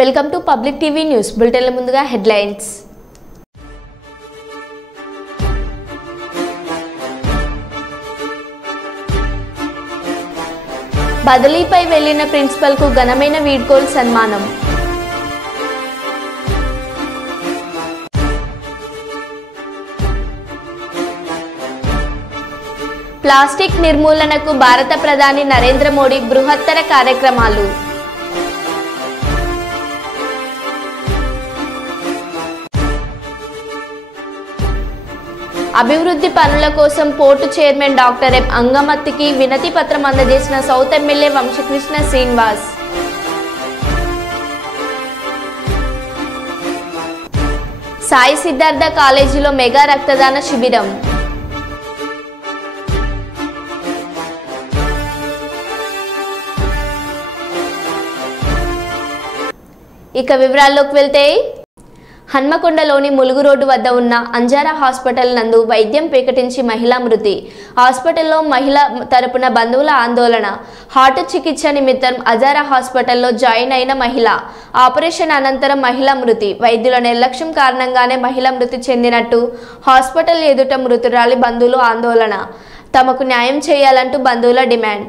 Welcome to public TV news బులెటిన్ల ముందుగా headlines. బదిలీపై వెళ్లిన ప్రిన్సిపల్ కు ఘనమైన వీడ్కోలు సన్మానం. ప్లాస్టిక్ నిర్మూలనకు భారత ప్రధాని నరేంద్ర మోడీ బృహత్తర కార్యక్రమాలు. అభివృద్ధి పనుల కోసం పోర్టు చైర్మన్ డాక్టర్ ఎం అంగమత్తికి వినతి పత్రం అందజేసిన సౌత్ ఎమ్మెల్యే వంశకృష్ణ శ్రీనివాస్. సాయి సిద్ధార్థ కాలేజీలో మెగా రక్తదాన శిబిరం. ఇక వివరాల్లోకి వెళ్తే, హన్మకొండలోని ములుగు రోడ్డు వద్ద ఉన్న అంజారా హాస్పిటల్ నందు వైద్యం ప్రకటించి మహిళా మృతి. హాస్పిటల్లో మహిళ తరపున బంధువుల ఆందోళన. హార్ట్ చికిత్స నిమిత్తం అంజారా హాస్పిటల్లో జాయిన్ అయిన మహిళ ఆపరేషన్ అనంతరం మహిళ మృతి. వైద్యుల నిర్లక్ష్యం కారణంగానే మహిళ మృతి చెందినట్టు హాస్పిటల్ ఎదుట మృతురాలి బంధువులు ఆందోళన. తమకు న్యాయం చేయాలంటూ బంధువుల demand.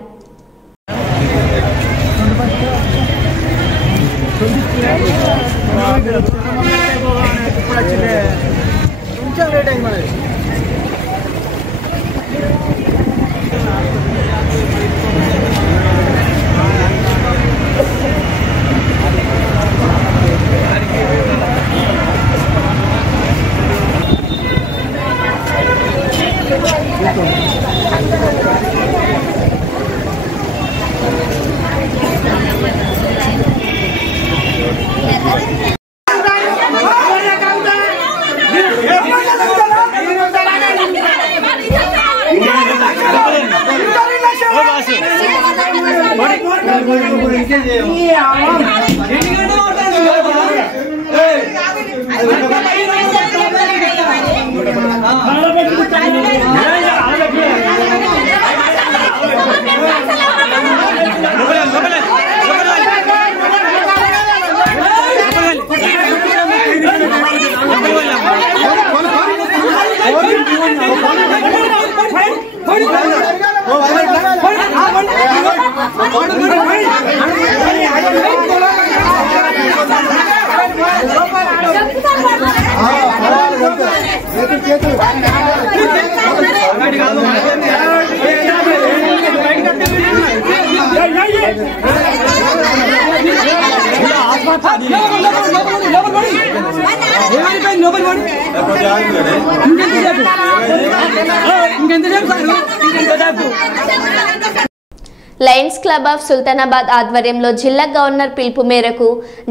Lions club of Sultanabad ఆధ్వర్యంలో జిల్లా గవర్నర్ పిలుపు మేరకు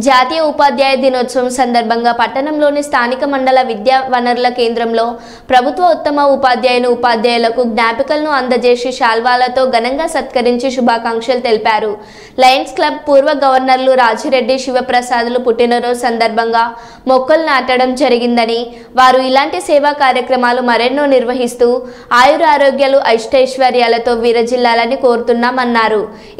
జాతీయ ఉపాధ్యాయ దినోత్సవం సందర్భంగా పట్టణంలోని స్థానిక మండల విద్యా వనరుల కేంద్రంలో ప్రభుత్వ ఉత్తమ ఉపాధ్యాయులకు జ్ఞాపికలను అందజేసి శాల్వాలతో ఘనంగా సత్కరించి శుభాకాంక్షలు తెలిపారు. లయన్స్ క్లబ్ పూర్వ గవర్నర్లు రాజిరెడ్డి శివప్రసాదులు పుట్టినరోజు సందర్భంగా మొక్కలు నాటడం జరిగిందని, వారు ఇలాంటి సేవా కార్యక్రమాలు మరెన్నో నిర్వహిస్తూ ఆయురారోగ్యాలు అష్టైశ్వర్యాలతో విరజిల్లాలని కోరుతున్నామన్నారు.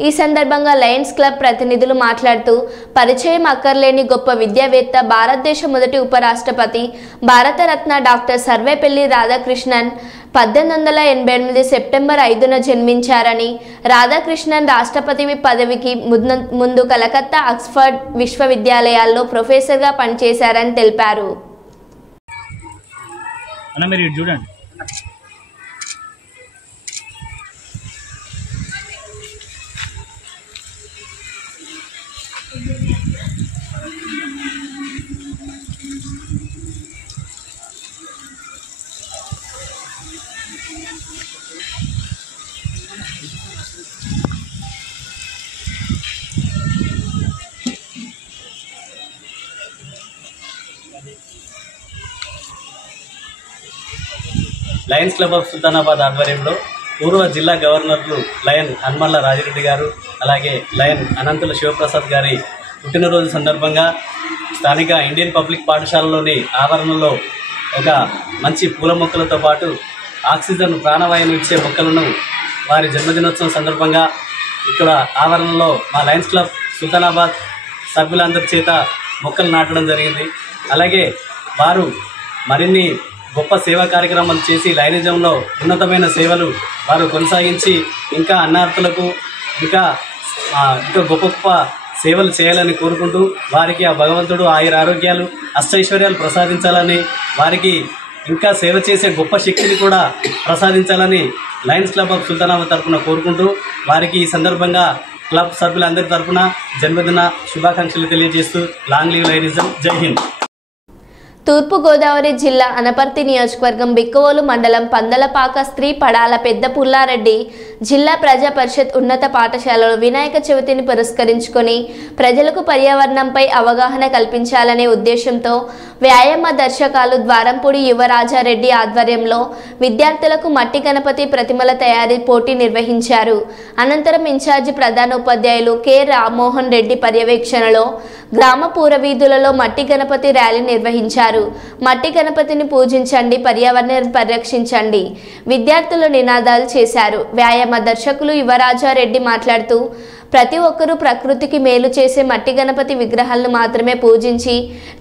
ఈ సందర్భంగా లయన్స్ క్లబ్ ప్రతినిధులు మాట్లాడుతూ, పరిచయం అక్కర్లేని గొప్ప విద్యావేత్త, భారతదేశ మొదటి ఉపరాష్ట్రపతి, భారతరత్న డాక్టర్ సర్వేపల్లి రాధాకృష్ణన్ 1888 సెప్టెంబర్ 5న జన్మించారని, రాధాకృష్ణన్ రాష్ట్రపతి పదవికి ముందు కలకత్తా, ఆక్స్ఫర్డ్ విశ్వవిద్యాలయాల్లో ప్రొఫెసర్గా పనిచేశారని తెలిపారు. లయన్స్ క్లబ్ ఆఫ్ సుల్తానాబాద్ ఆధ్వర్యంలో పూర్వ జిల్లా గవర్నర్లు లయన్ హన్మల్ల రాజిరెడ్డి గారు, అలాగే లయన్ అనంతుల శివప్రసాద్ గారి పుట్టినరోజు సందర్భంగా స్థానిక ఇండియన్ పబ్లిక్ పాఠశాలలోని ఆవరణలో ఒక మంచి పూల మొక్కలతో పాటు ఆక్సిజన్ ప్రాణవాయువును ఇచ్చే మొక్కలను వారి జన్మదినోత్సవం సందర్భంగా ఇక్కడ ఆవరణలో మా లయన్స్ క్లబ్ సుల్తానాబాద్ సభ్యులందరి చేత మొక్కలు నాటడం జరిగింది. అలాగే వారు మరిన్ని గొప్ప సేవా కార్యక్రమాలు చేసి లైనిజంలో ఉన్నతమైన సేవలు వారు కొనసాగించి ఇంకా అన్నార్థులకు ఇంకా గొప్ప గొప్ప సేవలు చేయాలని కోరుకుంటూ వారికి ఆ భగవంతుడు ఆయుర ఆరోగ్యాలు అష్టైశ్వర్యాలు ప్రసాదించాలని వారికి ఇంకా సేవ చేసే గొప్ప శక్తిని కూడా ప్రసాదించాలని లయన్స్ క్లబ్ ఆఫ్ సుల్తానాబాద్ తరఫున కోరుకుంటూ వారికి ఈ సందర్భంగా క్లబ్ సభ్యులందరి తరఫున జన్మదిన శుభాకాంక్షలు తెలియజేస్తూ లాంగ్ లివ్ లైనిజం. జై హింద్. తూర్పుగోదావరి జిల్లా అనపర్తి నియోజకవర్గం బిక్కవోలు మండలం పందలపాక స్త్రీ పడాల పెద్ద పుల్లారెడ్డి జిల్లా ప్రజా పరిషత్ ఉన్నత పాఠశాలలో వినాయక చవితిని పురస్కరించుకొని ప్రజలకు పర్యావరణంపై అవగాహన కల్పించాలనే ఉద్దేశంతో వ్యాయామ దర్శకాలు ద్వారంపూడి యువరాజారెడ్డి ఆధ్వర్యంలో విద్యార్థులకు మట్టి గణపతి ప్రతిమల తయారీ పోటీ నిర్వహించారు. అనంతరం ఇన్ఛార్జి ప్రధానోపాధ్యాయులు కె రామ్మోహన్ రెడ్డి పర్యవేక్షణలో గ్రామ పూరవీధులలో మట్టి గణపతి ర్యాలీ నిర్వహించారు. మట్టి గణపతిని పూజించండి, పర్యావరణాన్ని పరిరక్షించండి విద్యార్థులు నినాదాలు చేశారు. వ్యాయామ దర్శకులు యువరాజారెడ్డి మాట్లాడుతూ ప్రతి ఒక్కరూ ప్రకృతికి మేలు చేసే మట్టి గణపతి విగ్రహాలను మాత్రమే పూజించి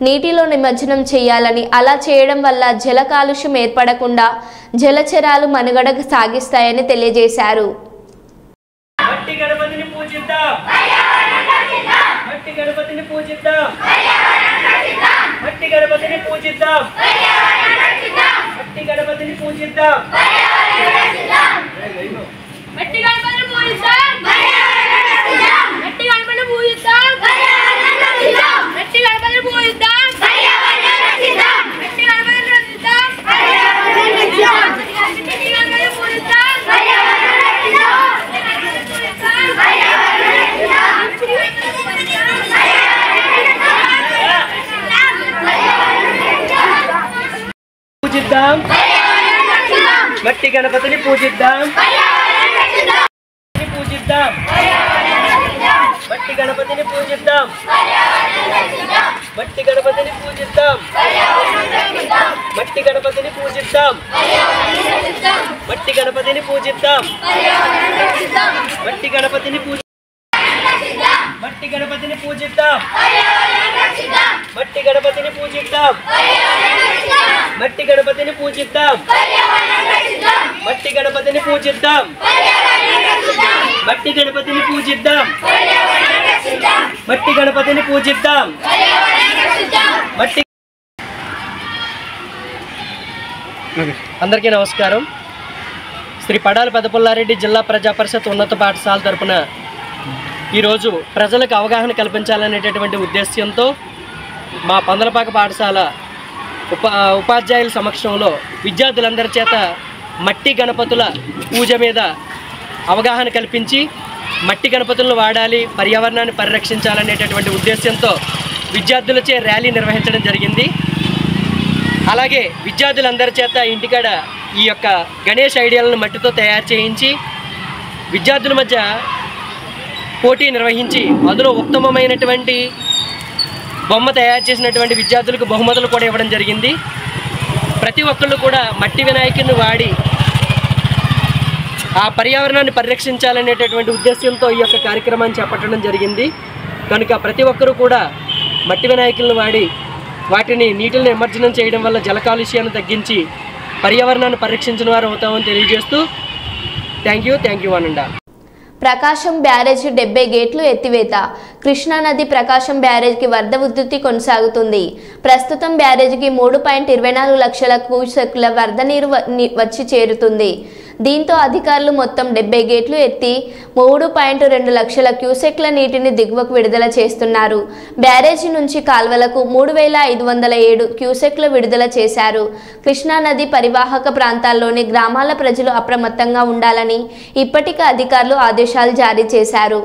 నీటిలో నిమజ్జనం చేయాలని, అలా చేయడం వల్ల జల కాలుష్యం ఏర్పడకుండా జలచరాలు మనుగడ సాగిస్తాయని తెలియజేశారు. మట్టి గణపతిని పూజిద్దాం. పూజిద్దాం మట్టి గణపతిని పూజిద్దాం. మట్టి గణపతిని పూజిద్దాం. మట్టి గణపతిని పూజిద్దాం. మట్టి గణపతిని పూజిద్దాం. మట్టి గణపతిని పూజ మట్టి గణపతిని పూజిద్దాం. మట్టి గణపతిని పూజిద్దాం. మట్టి గణపతిని పూజిద్దాం. మట్టి గణపతిని పూజిద్దాం. మట్టి గణపతిని పూజిద్దాం. మట్టి గణపతిని పూజిద్దాం. మట్టి అందరికీ నమస్కారం. శ్రీ పడాల పెద్ద పుల్లారెడ్డి జిల్లా ప్రజా పరిషత్ ఉన్నత పాఠశాల తరపున ఈరోజు ప్రజలకు అవగాహన కల్పించాలనేటటువంటి ఉద్దేశ్యంతో మా పందలపాక పాఠశాల ఉపాధ్యాయుల సమక్షంలో విద్యార్థులందరి చేత మట్టి గణపతుల పూజ మీద అవగాహన కల్పించి మట్టి గణపతులను వాడాలి, పర్యావరణాన్ని పరిరక్షించాలనేటటువంటి ఉద్దేశంతో విద్యార్థులచే ర్యాలీ నిర్వహించడం జరిగింది. అలాగే విద్యార్థులందరి చేత ఇంటికాడ ఈ యొక్క గణేష్ ఐడియాలను మట్టితో తయారు చేయించి విద్యార్థుల మధ్య పోటీ నిర్వహించి అందులో ఉత్తమమైనటువంటి బొమ్మ తయారు చేసినటువంటి విద్యార్థులకు బహుమతులు కూడా ఇవ్వడం జరిగింది. ప్రతి ఒక్కళ్ళు కూడా మట్టి వినాయకుడిని వాడి ఆ పర్యావరణాన్ని పరిరక్షించాలనేటటువంటి ఉద్దేశంతో ఈ యొక్క కార్యక్రమాన్ని చేపట్టడం జరిగింది. కనుక ప్రతి ఒక్కరూ కూడా మట్టి వినాయకులను వాడి వాటిని నీటిని నిమజ్జనం చేయడం వల్ల జల కాలుష్యాన్ని తగ్గించి పర్యావరణాన్ని పరిరక్షించిన వారు అవుతామని తెలియజేస్తూ థ్యాంక్ యూ అనండా. ప్రకాశం బ్యారేజీ 70 గేట్లు ఎత్తివేత. కృష్ణానది ప్రకాశం బ్యారేజీకి వరద ఉధృతి కొనసాగుతుంది. ప్రస్తుతం బ్యారేజీకి 3.24 లక్షల క్యూసెక్ల వరద నీరు వచ్చి చేరుతుంది. దీంతో అధికారులు మొత్తం 70 గేట్లు ఎత్తి 3.2 లక్షల క్యూసెక్ల నీటిని దిగువకు విడుదల చేస్తున్నారు. బ్యారేజీ నుంచి కాల్వలకు 3507 క్యూసెక్లు విడుదల చేశారు. కృష్ణానది పరివాహక ప్రాంతాల్లోని గ్రామాల ప్రజలు అప్రమత్తంగా ఉండాలని ఇప్పటికే అధికారులు ఆదేశాలు జారీ చేశారు.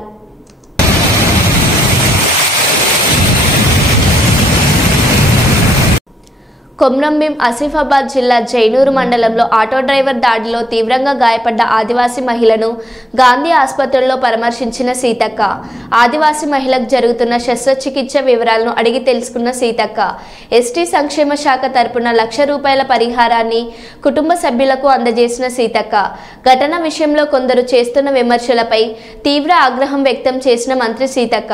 కొమ్రంభీం ఆసిఫాబాద్ జిల్లా జైనూరు మండలంలో ఆటో డ్రైవర్ దాడిలో తీవ్రంగా గాయపడ్డ ఆదివాసీ మహిళను గాంధీ ఆసుపత్రిలో పరామర్శించిన సీతక్క. ఆదివాసీ మహిళకు జరుగుతున్న శస్త్రచికిత్స వివరాలను అడిగి తెలుసుకున్న సీతక్క ఎస్టీ సంక్షేమ శాఖ తరపున ₹1,00,000 పరిహారాన్ని కుటుంబ సభ్యులకు అందజేసిన సీతక్క ఘటన విషయంలో కొందరు చేస్తున్న విమర్శలపై తీవ్ర ఆగ్రహం వ్యక్తం చేసిన మంత్రి సీతక్క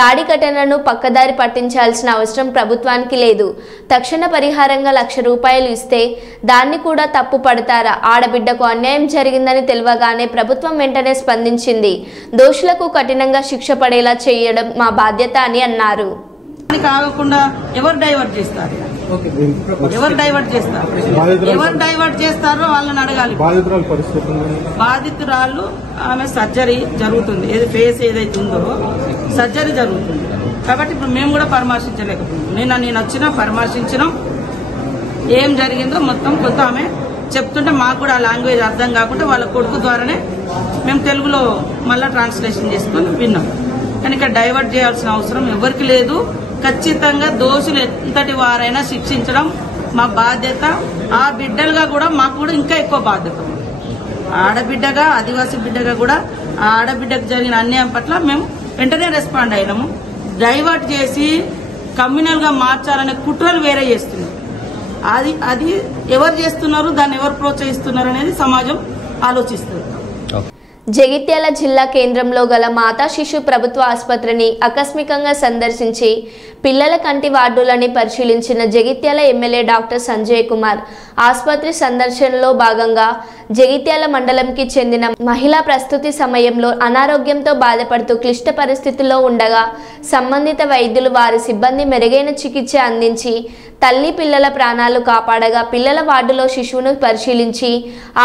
దాడి ఘటనను పక్కదారి పట్టించాల్సిన అవసరం ప్రభుత్వానికి లేదు. తక్షణ పరిహారంగా ₹1,00,000 ఇస్తే దాన్ని కూడా తప్పు పడతారా? ఆడబిడ్డకు అన్యాయం జరిగిందని తెలియగానే ప్రభుత్వం వెంటనే స్పందించింది. దోషులకు కఠినంగా శిక్ష పడేలా చేయడం మా బాధ్యత అని అన్నారు. కాకుండా ఎవరు డైవర్ట్ చేస్తారు? ఎవరు డైవర్ట్ చేస్తారో వాళ్ళని అడగాలి. బాధితురాలు ఆమె సర్జరీ జరుగుతుంది, ఏది ఫేస్ ఏదైతే ఉందో సర్జరీ జరుగుతుంది కాబట్టి ఇప్పుడు మేము కూడా పరామర్శించలేకపోతున్నాం. నేను వచ్చినా పరామర్శించినాం, ఏం జరిగిందో మొత్తం కొంత ఆమె చెప్తుంటే మాకు కూడా ఆ లాంగ్వేజ్ అర్థం కాకుండా వాళ్ళ కొడుకు ద్వారానే మేము తెలుగులో మళ్ళీ ట్రాన్స్లేషన్ చేసుకొని విన్నాం. కానీ ఇక్కడ డైవర్ట్ చేయాల్సిన అవసరం ఎవరికి లేదు. ఖచ్చితంగా దోషులు ఎంతటి వారైనా శిక్షించడం మా బాధ్యత. ఆ బిడ్డలుగా కూడా మాకు కూడా ఇంకా ఎక్కువ బాధ్యత. ఆడబిడ్డగా, ఆదివాసీ బిడ్డగా కూడా ఆ ఆడబిడ్డకు జరిగిన అన్యాయం పట్ల మేము వెంటనే రెస్పాండ్ అయినాము. డైవర్ట్ చేసి కమ్యూనల్ గా మార్చాలనే కుట్రలు వేరే చేస్తున్నారు. అది ఎవరు చేస్తున్నారు, దాన్ని ఎవరు ప్రోత్సహిస్తున్నారు అనేది సమాజం ఆలోచిస్తుంది. జగిత్యాల జిల్లా కేంద్రంలో గల మాతా శిశు ప్రభుత్వ ఆసుపత్రిని ఆకస్మికంగా సందర్శించి పిల్లల కంటి వార్డులని పరిశీలించిన జగిత్యాల ఎమ్మెల్యే డాక్టర్ సంజయ్ కుమార్ ఆసుపత్రి సందర్శనలో భాగంగా జగిత్యాల మండలంకి చెందిన మహిళ ప్రస్తుతి సమయంలో అనారోగ్యంతో బాధపడుతూ క్లిష్ట పరిస్థితుల్లో ఉండగా సంబంధిత వైద్యులు వారి సిబ్బంది మెరుగైన చికిత్స అందించి తల్లి పిల్లల ప్రాణాలు కాపాడగా పిల్లల వార్డులో శిశువును పరిశీలించి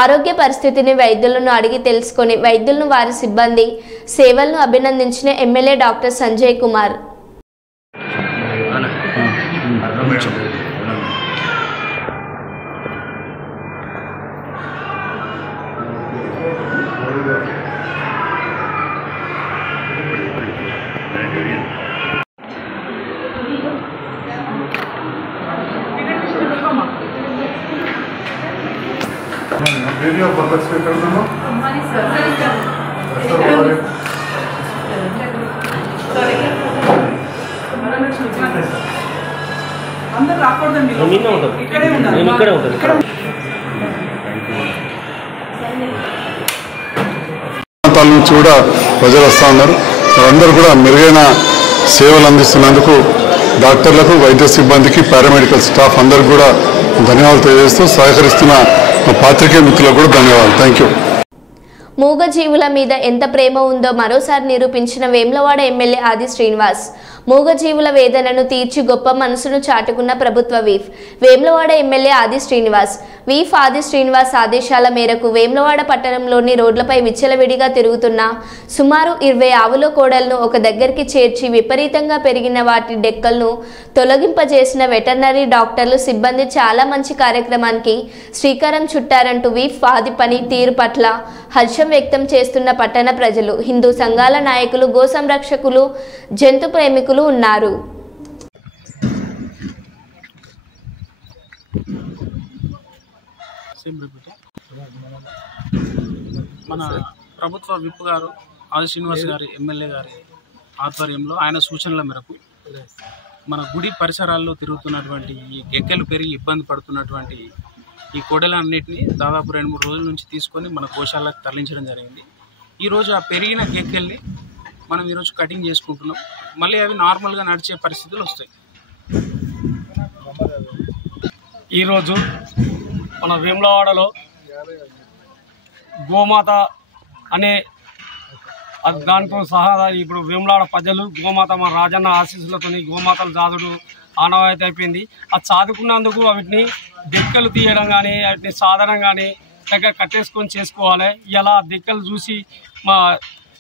ఆరోగ్య పరిస్థితిని వైద్యులను అడిగి తెలుసుకొని వైద్యులను వారి సిబ్బంది సేవలను అభినందించిన MLA doctor Sanjay Kumar. Video बर्बाद से कर दो हमारी सर्जरी का अंदर రాకూడదండి ఇక్కడే ఉండాలి ప్రాంతాల నుంచి కూడా ప్రజలు వస్తూ ఉన్నారు. వారందరూ కూడా మెరుగైన సేవలు అందిస్తున్నందుకు డాక్టర్లకు, వైద్య సిబ్బందికి, పారామెడికల్ స్టాఫ్ అందరికీ కూడా ధన్యవాదాలు తెలియజేస్తూ సహకరిస్తున్న పాత్రికేయ మిత్రులకు కూడా ధన్యవాదాలు. Thank you. మూగజీవుల మీద ఎంత ప్రేమ ఉందో మరోసారి నిరూపించిన వేములవాడ ఎమ్మెల్యే ఆది శ్రీనివాస్. మూగజీవుల వేదనను తీర్చి గొప్ప మనసును చాటుకున్న ప్రభుత్వ వీఫ్ వేములవాడ ఎమ్మెల్యే ఆది శ్రీనివాస్. వీఫ్ ఆది శ్రీనివాస్ ఆదేశాల మేరకు వేములవాడ పట్టణంలోని రోడ్లపై విచ్చలవిడిగా తిరుగుతున్న సుమారు 20 ఆవుల కోడలను ఒక దగ్గరికి చేర్చి విపరీతంగా పెరిగిన వాటి డెక్కలను తొలగింపజేసిన వెటర్నరీ డాక్టర్లు సిబ్బంది చాలా మంచి కార్యక్రమానికి శ్రీకారం చుట్టారంటూ వీఫ్ ఆది పని తీరు పట్ల హర్షం వ్యక్తం చేస్తున్న పట్టణ ప్రజలు, హిందూ సంఘాల నాయకులు, గో సంరక్షకులు, జంతు ప్రేమికులు ఉన్నారు. మన ప్రభుత్వ విప్ గారు ఆది శ్రీనివాస్ గారి ఎమ్మెల్యే గారి ఆధ్వర్యంలో ఆయన సూచనల మేరకు మన గుడి పరిసరాల్లో తిరుగుతున్నటువంటి ఈ గెగ్గలు పెరిగి ఇబ్బంది పడుతున్నటువంటి ఈ కోడెలన్నింటినీ దాదాపు 2-3 రోజుల నుంచి తీసుకొని మన గోశాలకు తరలించడం జరిగింది. ఈరోజు ఆ పెరిగిన గెగ్గల్ని మనం ఈరోజు కటింగ్ చేసుకుంటున్నాం. మళ్ళీ అవి నార్మల్గా నడిచే పరిస్థితులు వస్తాయి. ఈరోజు మన వేములవాడలో గోమాత అనే దానితో సహా ఇప్పుడు వేములవాడ ప్రజలు గోమాత మన రాజన్న ఆశీస్సులతో గోమాతలు జాదుడు ఆనవాయితీ అయిపోయింది. అది సాదుకున్నందుకు వాటిని దెక్కలు తీయడం కానీ వాటిని సాధనం కానీ దగ్గర కట్టేసుకొని చేసుకోవాలి. ఇలా దెక్కలు చూసి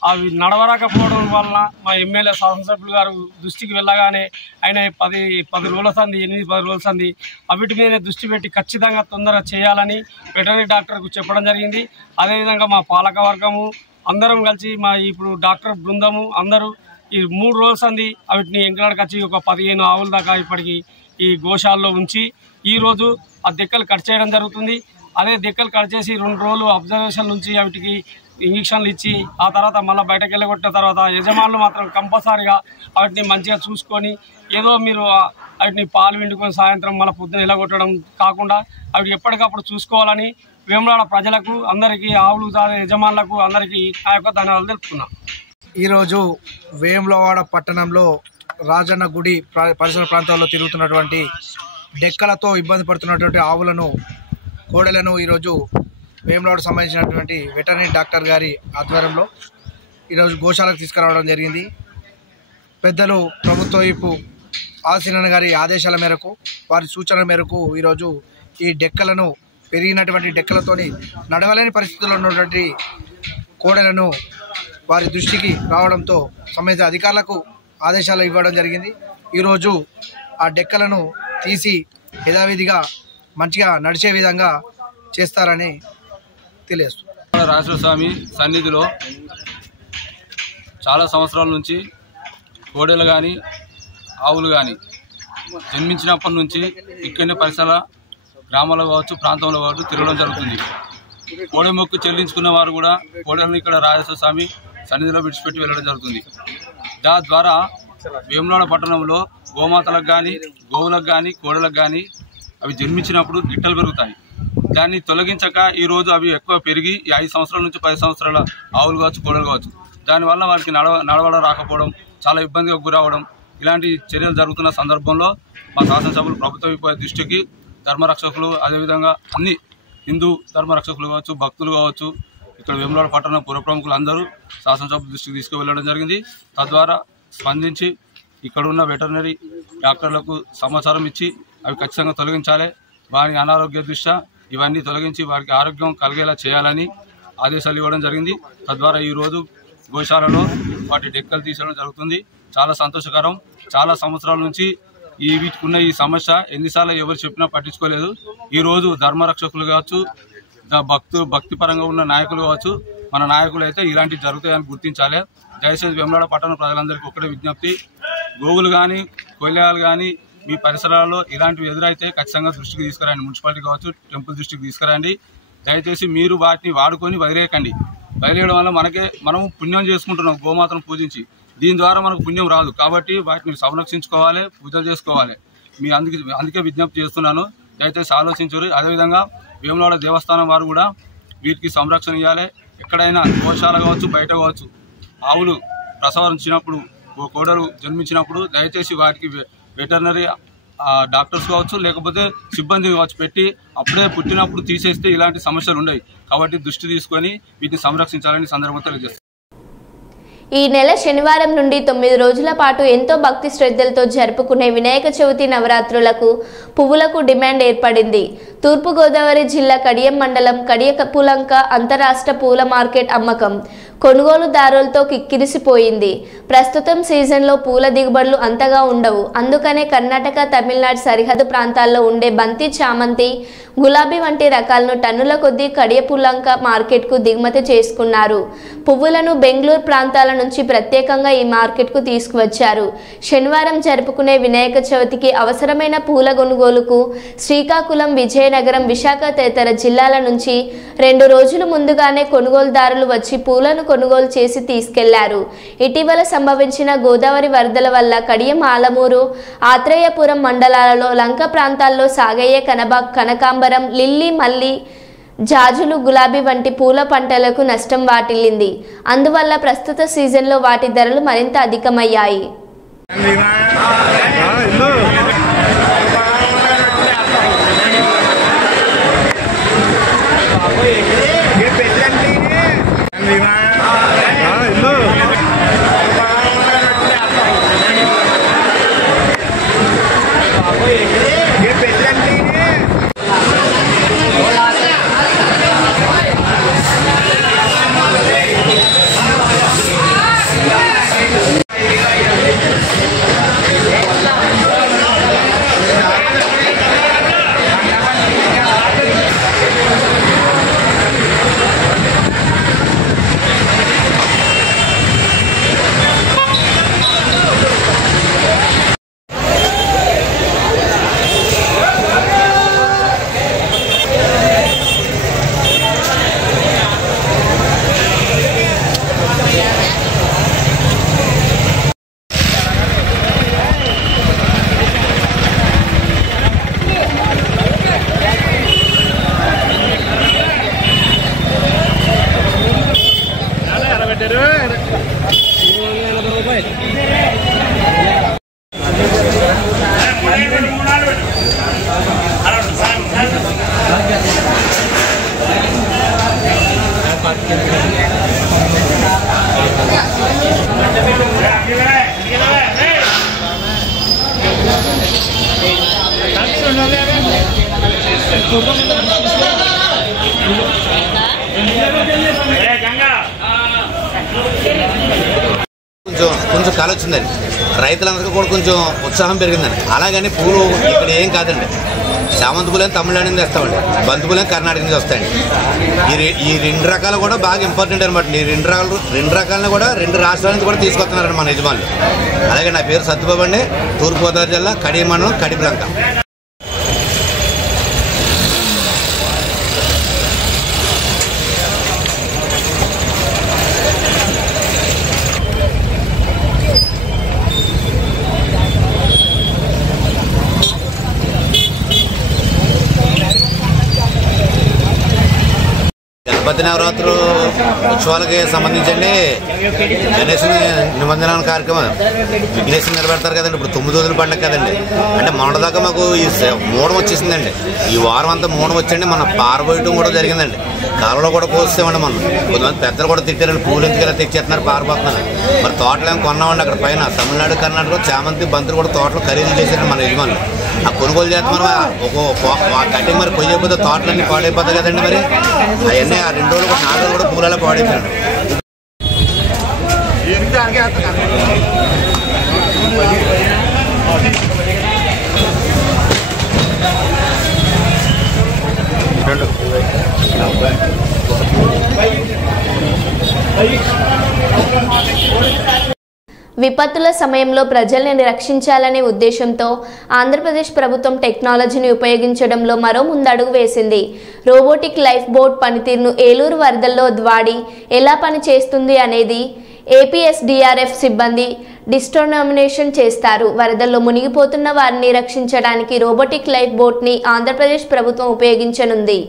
అవి నడవరాకపోవడం వలన మా ఎమ్మెల్యే శాసనసభ్యులు గారు దృష్టికి వెళ్ళగానే ఆయన 10 రోజుల సంది 8-10 రోజుల సంది అవిటి మీద దృష్టి పెట్టి ఖచ్చితంగా తొందరగా చేయాలని వెటర్నరీ డాక్టర్కు చెప్పడం జరిగింది. అదేవిధంగా మా పాలక వర్గము అందరం కలిసి మా ఇప్పుడు డాక్టర్ బృందము అందరూ ఈ 3 రోజుల సంది వాటిని ఎంకలాడకొచ్చి ఒక 15 ఆవుల దాకా ఇప్పటికి ఈ గోశాలలో ఉంచి ఈరోజు ఆ దెక్కలు కట్ చేయడం జరుగుతుంది. అదే దెక్కలు కట్ చేసి 2 రోజులు అబ్జర్వేషన్ నుంచి వాటికి ఇంజక్షన్లు ఇచ్చి ఆ తర్వాత మళ్ళీ బయటకు వెళ్ళగొట్టిన తర్వాత యజమానులు మాత్రం కంపల్సరీగా వాటిని మంచిగా చూసుకొని ఏదో మీరు వాటిని పాలు విండుకొని సాయంత్రం మళ్ళీ పొద్దున వెళ్ళగొట్టడం కాకుండా అవి ఎప్పటికప్పుడు చూసుకోవాలని వేములవాడ ప్రజలకు అందరికీ ఆవులు యజమానులకు అందరికీ ఆ యొక్క ధన్యవాదాలు తెలుపుతున్నాం. ఈరోజు వేములవాడ పట్టణంలో రాజన్న గుడి పరిసర ప్రాంతాల్లో తిరుగుతున్నటువంటి డెక్కలతో ఇబ్బంది పడుతున్నటువంటి ఆవులను కోడెలను ఈరోజు వేములవాడకు సంబంధించినటువంటి వెటర్నరీ డాక్టర్ గారి ఆధ్వర్యంలో ఈరోజు గోశాలకు తీసుకురావడం జరిగింది. పెద్దలు ప్రభుత్వ వైపు ఆశీనన్న గారి ఆదేశాల మేరకు వారి సూచనల మేరకు ఈరోజు ఈ డెక్కలను పెరిగినటువంటి డెక్కలతోని నడవలేని పరిస్థితుల్లో ఉన్నటువంటి కోడెలను వారి దృష్టికి రావడంతో సంబంధిత అధికారులకు ఆదేశాలు ఇవ్వడం జరిగింది. ఈరోజు ఆ డెక్కలను తీసి యథావిధిగా మంచిగా నడిచే విధంగా చేస్తారని తెలియజేస్తుంది. రాజేశ్వర స్వామి సన్నిధిలో చాలా సంవత్సరాల నుంచి కోడెలు కానీ ఆవులు కానీ జన్మించినప్పటి నుంచి ఇక్కడనే పరిసర గ్రామాల్లో కావచ్చు ప్రాంతంలో కావచ్చు తిరగడం జరుగుతుంది. కోడె మొక్కు చెల్లించుకున్న వారు కూడా కోడెలను ఇక్కడ రాజేశ్వర స్వామి సన్నిధిలో విడిచిపెట్టి వెళ్ళడం జరుగుతుంది. దాని ద్వారా వేములవాడ పట్టణంలో గోమాతలకు కానీ గోవులకు కానీ కోడెలకు కానీ అవి జన్మించినప్పుడు గిట్టలు పెరుగుతాయి. దాన్ని తొలగించక ఈరోజు అవి ఎక్కువ పెరిగి 5 సంవత్సరాల నుంచి 10 సంవత్సరాల ఆవులు కావచ్చు కోడలు కావచ్చు దానివల్ల వారికి నడవడం రాకపోవడం చాలా ఇబ్బందిగా గురవడం ఇలాంటి చర్యలు జరుగుతున్న సందర్భంలో మా శాసనసభ్యులు ప్రభుత్వ దృష్టికి ధర్మరక్షకులు అదేవిధంగా అన్ని హిందూ ధర్మరక్షకులు కావచ్చు భక్తులు కావచ్చు ఇక్కడ వేములవాడ పట్టణ పుర ప్రముఖులు అందరూ శాసనసభ్యుల దృష్టికి తీసుకువెళ్ళడం జరిగింది. తద్వారా స్పందించి ఇక్కడ ఉన్న వెటర్నరీ డాక్టర్లకు సమాచారం ఇచ్చి అవి ఖచ్చితంగా తొలగించాలి. వారి అనారోగ్య దృష్ట్యా ఇవన్నీ తొలగించి వారికి ఆరోగ్యం కలిగేలా చేయాలని ఆదేశాలు ఇవ్వడం జరిగింది. తద్వారా ఈరోజు గోశాలలో వాటి డెక్కలు తీసడం జరుగుతుంది. చాలా సంతోషకరం. చాలా సంవత్సరాల నుంచి వీటికున్న ఈ సమస్య ఎన్నిసార్లు ఎవరు చెప్పినా పట్టించుకోలేదు. ఈరోజు ధర్మరక్షకులు కావచ్చు భక్తిపరంగా ఉన్న నాయకులు కావచ్చు మన నాయకులు అయితే ఇలాంటివి జరుగుతాయని గుర్తించాలి. దయచేసి వేములవాడ పట్టణ ప్రజలందరికీ ఒకటే విజ్ఞప్తి, గోవులు కానీ కొయ్యలు కానీ మీ పరిసరాల్లో ఇలాంటివి ఎదురైతే ఖచ్చితంగా దృష్టికి తీసుకురండి. మున్సిపాలిటీ కావచ్చు టెంపుల్ దృష్టికి తీసుకురండి. దయచేసి మీరు వాటిని వాడుకొని వదిలేయకండి. వదిలేయడం వల్ల మనం పుణ్యం చేసుకుంటున్నాం గోమాతను పూజించి. దీని ద్వారా మనకు పుణ్యం రాదు కాబట్టి వాటిని సంరక్షించుకోవాలి, పూజలు చేసుకోవాలి. అందుకే విజ్ఞప్తి చేస్తున్నాను. దయచేసి ఆలోచించారు. అదేవిధంగా వేములవాడ దేవస్థానం వారు కూడా వీటికి సంరక్షణ ఇవ్వాలి. ఎక్కడైనా గోశాల కావచ్చు బయట కావచ్చు ఆవులు ప్రసవించినప్పుడు కోడలు జన్మించినప్పుడు దయచేసి వాటికి వెటర్నరీ డాక్టర్స్ కావచ్చు లేకపోతే సిబ్బంది కావచ్చు పెట్టి అప్పుడే పుట్టినప్పుడు తీసేస్తే ఇలాంటి సమస్యలు ఉండవు. కాబట్టి దృష్టి తీసుకొని వీటిని సంరక్షించాలని సందర్భంగా తెలియజేస్తారు. ఈ నెల శనివారం నుండి 9 రోజుల పాటు ఎంతో భక్తి శ్రద్ధలతో జరుపుకునే వినాయక చవితి నవరాత్రులకు పువ్వులకు డిమాండ్ ఏర్పడింది. తూర్పుగోదావరి జిల్లా కడియం మండలం కడియపులంక అంతరాష్ట్ర పూల మార్కెట్ అమ్మకం కొనుగోలుదారులతో కిక్కిరిసిపోయింది. ప్రస్తుతం సీజన్లో పూల దిగుబడులు అంతగా ఉండవు. అందుకనే కర్ణాటక తమిళనాడు సరిహద్దు ప్రాంతాల్లో ఉండే బంతి చామంతి గులాబీ వంటి రకాలను టన్నుల కొద్దీ కడియపులంక మార్కెట్కు దిగుమతి చేసుకున్నారు. పువ్వులను బెంగళూరు ప్రాంతాల నుంచి ప్రత్యేకంగా ఈ మార్కెట్కు తీసుకువచ్చారు. శనివారం జరుపుకునే వినాయక చవితికి అవసరమైన పూల కొనుగోలుకు శ్రీకాకుళం, విజయనగరం, విశాఖ తదితర జిల్లాల నుంచి 2 రోజులు ముందుగానే కొనుగోలుదారులు వచ్చి పూలను కొనుగోలు చేసి తీసుకెళ్లారు. ఇటీవల సంభవించిన గోదావరి వరదల వల్ల కడియం, ఆలమూరు, ఆత్రేయపురం మండలాలలో లంక ప్రాంతాల్లో సాగయ్యే కనకాంబరం, లిల్లీ, మల్లి, జాజులు, గులాబీ వంటి పూల పంటలకు నష్టం వాటిల్లింది. అందువల్ల ప్రస్తుత సీజన్లో వాటి ధరలు మరింత అధికమయ్యాయి. కొంచెం కాలు వచ్చిందండి. రైతులందరికీ కూడా కొంచెం ఉత్సాహం పెరిగిందండి. అలాగని పూలు ఇక్కడ ఏం కాదండి. చామంతి పూలేం తమిళనాడు నుంచి వస్తామండి, బంతి పూలేం కర్ణాటక నుంచి వస్తాయండి. ఈ రెండు రకాలు కూడా బాగా ఇంపార్టెంట్ అనమాట. ఈ రెండు రకాలను కూడా 2 రాష్ట్రాల నుంచి కూడా తీసుకొస్తున్నారండి మన యజమానులు. అలాగే నా పేరు సత్యబాబు అండి, తూర్పుగోదావరి జిల్లా కడి మండలం కడిపిలంక. గణపతి నవరాత్రులు ఉత్సవాలకి సంబంధించండి గణేశ నిబంధన కార్యక్రమం విఘ్నేశ్వరం నిలబెడతారు కదండి. ఇప్పుడు 9 రోజుల పండుగ కదండి. అంటే మొన్నదాకా మాకు ఈ మూడం వచ్చేసిందండి. ఈ వారం అంతా మూడం వచ్చండి. మన పారబోయటం కూడా జరిగిందండి. కాలంలో కూడా కోస్తామండి. మనం కొంతమంది పెద్దలు కూడా తిట్టారండి, పూలు ఎందుకు ఇలా తెచ్చేస్తున్నారు పారిపోతున్నారు. మరి తోటలు ఏమి కొన్నామండి. అక్కడ పైన తమిళనాడు కర్ణాటక చామంతి బంతులు కూడా తోటలు ఖరీదు చేశారండి మన యజమానులు. ఆ కొనుగోలు చేస్తే మనం కట్టి మరి కొయ్యకపోతే తోటలన్నీ పాడైపోతాయి కదండి. మరి అవన్నీ ఆ 2 రోజులు కూడా 4 రోజులు కూడా పూలలో పాడైపోయాడు. విపత్తుల సమయంలో ప్రజల్ని రక్షించాలనే ఉద్దేశంతో ఆంధ్రప్రదేశ్ ప్రభుత్వం టెక్నాలజీని ఉపయోగించడంలో మరో ముందడుగు వేసింది. రోబోటిక్ లైఫ్ బోట్ పనితీరును ఏలూరు వరదల్లో వాడి ఎలా పనిచేస్తుంది అనేది ఏపీఎస్డీఆర్ఎఫ్ సిబ్బంది డిస్టర్మినేషన్ చేస్తారు. వరదల్లో మునిగిపోతున్న వారిని రక్షించడానికి రోబోటిక్ లైఫ్ బోట్ని ఆంధ్రప్రదేశ్ ప్రభుత్వం ఉపయోగించనుంది.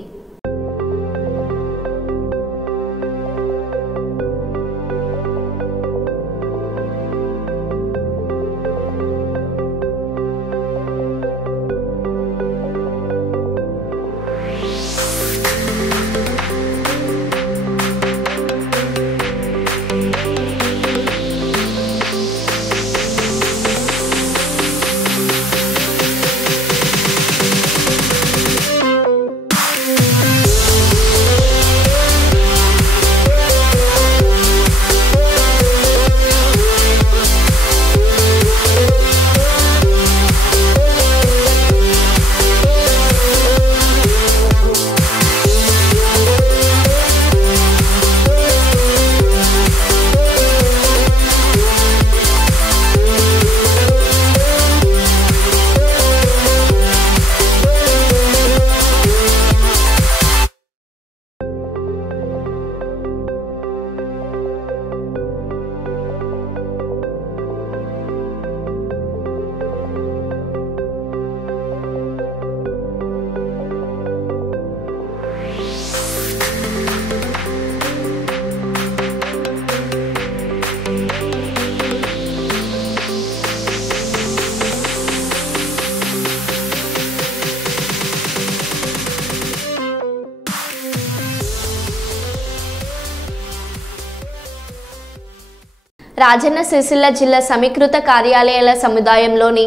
రాజన్న సిరిసిల్ల జిల్లా సమీకృత కార్యాలయాల సముదాయంలోని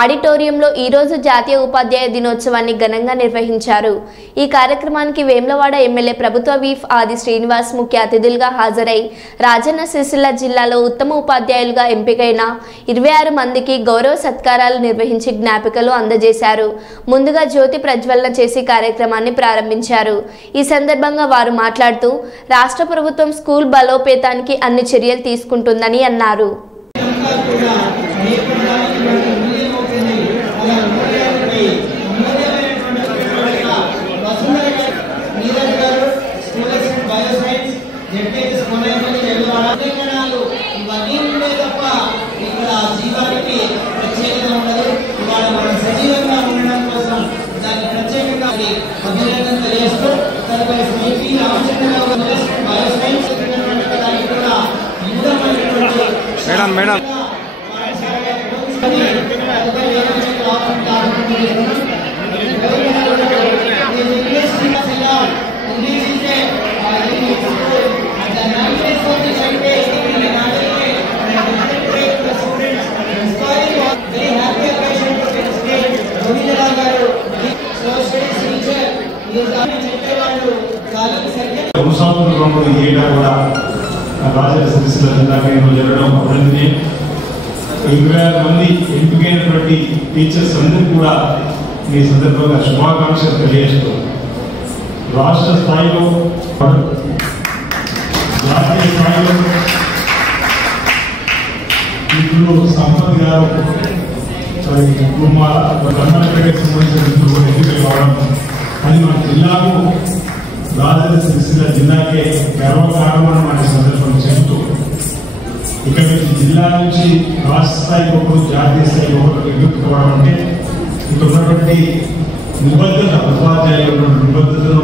ఆడిటోరియంలో ఈరోజు జాతీయ ఉపాధ్యాయ దినోత్సవాన్ని ఘనంగా నిర్వహించారు. ఈ కార్యక్రమానికి వేములవాడ ఎమ్మెల్యే ప్రభుత్వ వీఫ్ ఆది శ్రీనివాస్ ముఖ్య అతిథులుగా హాజరై రాజన్న సిరిసిల్ల జిల్లాలో ఉత్తమ ఉపాధ్యాయులుగా ఎంపికైన 26 మందికి గౌరవ సత్కారాలు నిర్వహించి జ్ఞాపికలు అందజేశారు. ముందుగా జ్యోతి ప్రజ్వలన చేసి కార్యక్రమాన్ని ప్రారంభించారు. ఈ సందర్భంగా వారు మాట్లాడుతూ రాష్ట్ర ప్రభుత్వం స్కూల్ బలోపేతానికి అన్ని చర్యలు తీసుకుంటుందని అన్నారు. మేడం So సంవత్సరంలో ఈ ఏటా కూడా రాజన్న సిరిసిల్ల జిల్లా కేంద్రంలో జరగడం అభినందనీయం. 26 మంది ఎంపికైనటువంటి టీచర్స్ అందరూ కూడా ఈ సందర్భంగా శుభాకాంక్షలు తెలియజేస్తూ రాష్ట్ర స్థాయిలో జాతీయ స్థాయిలో ఇప్పుడు సంపత్ గారు కుమార్ ధర్మపేటకు సంబంధించిన కూడా ఎంపిక కావడం అది మన జిల్లాకు రాజన్న సిరిసిల్ల జిల్లాకే గర్వకారణం అనే సందర్భం చెబుతూ ఇక్కడ జిల్లా నుంచి రాష్ట్ర స్థాయికి ఒకరు జాతీయ స్థాయికి ఒకరు ఎగురు కావడం అంటే ఇక్కడ ఉన్నటువంటి నిబద్ధత ఉపాధ్యాయులు ఉన్నటువంటి నిబద్ధతను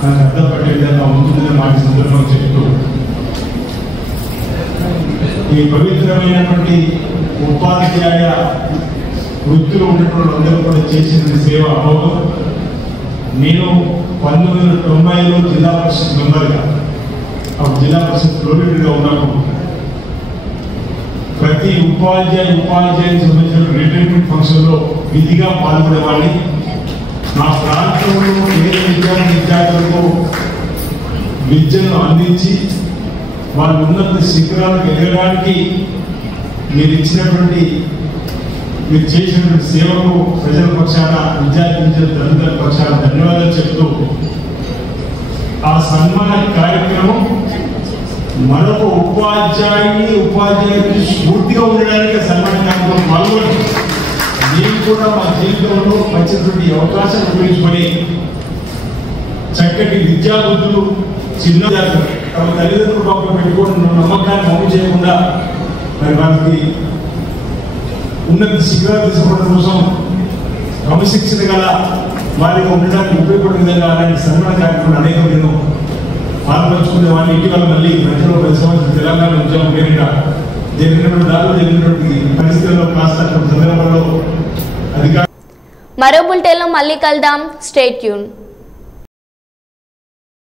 మనకు అర్థం పట్టే విధంగా ఉంటుందని మాట సందర్భం చెబుతూ ఈ పవిత్రమైనటువంటి ఉపాధ్యాయ వృత్తిలో ఉన్నటువంటి అందరూ కూడా చేసిన సేవ అభోగం. నేను 1990లో జిల్లా పరిషత్ మెంబర్గా జిల్లా పరిషత్ ప్రొడ్యూటర్గా ఉన్నప్పుడు ప్రతి ఉపాధ్యాయునికి సంబంధించిన రిటైర్మెంట్ ఫంక్షన్లో విధిగా పాల్గొనేవాడిని. నా ప్రాంతంలో ఏ విద్యార్థులకు విద్యను అందించి వాళ్ళు ఉన్నత శిఖరాలకు ఎదగడానికి మీరు చేసినటువంటి సేవకు ప్రజల పక్షాన విద్యార్థి తల్లిదండ్రుల పక్షాన ధన్యవాదాలు చెప్తూ ఆ సన్మాన కార్యక్రమం మరొక ఉపాధ్యాయుడికి స్ఫూర్తిగా ఉండడానికి సన్మాన కార్యక్రమం పాల్గొని నేను కూడా మా జీవితంలో మంచిటువంటి అవకాశం ఉపయోగించుకొని చక్కటి విద్యాబుద్ధులు చిన్న తమ తల్లిదండ్రులు పాపం పెట్టుకొని నమ్మకాన్ని మమ్ము చేయకుండా మరి వారికి ఉన్నత శిఖరాలు తీసుకోవడం కోసం క్రమశిక్షణ గల వారిగా ఉండడానికి ఉపయోగపడే విధంగా అలాంటి సన్మాన కార్యక్రమం అనేక నేను పాల్పంచుకునే వారిని ఇటీవల మళ్ళీ మధ్యలో 10 సంవత్సరాలు తెలంగాణ ఉద్యమం పేరిట జరిగినటువంటి దారిలో జరిగినటువంటి పరిస్థితుల్లో కాస్త సందర్భంలో అధికారులు మరో బులెటిన్లో మళ్ళీ కలుద్దాం. Stay tune.